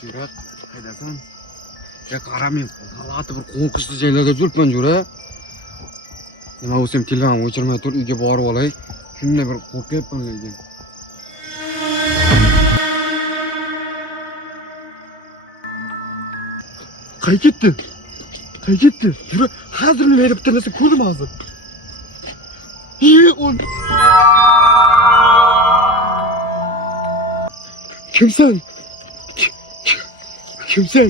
Jurat, qaydasan? Ya qaramayman. G'alati bir qo'rqinchli joylarga yuribman, Jurat. Nima bo'lsam telefon o'chirmay tur, uyga borib olay. Shunday bir qo'rqyapman lekin. Qay ketdi? Jurat, hozir nima bitta narsa ko'rdim hozir. Oy. Kimsan? Kimsan?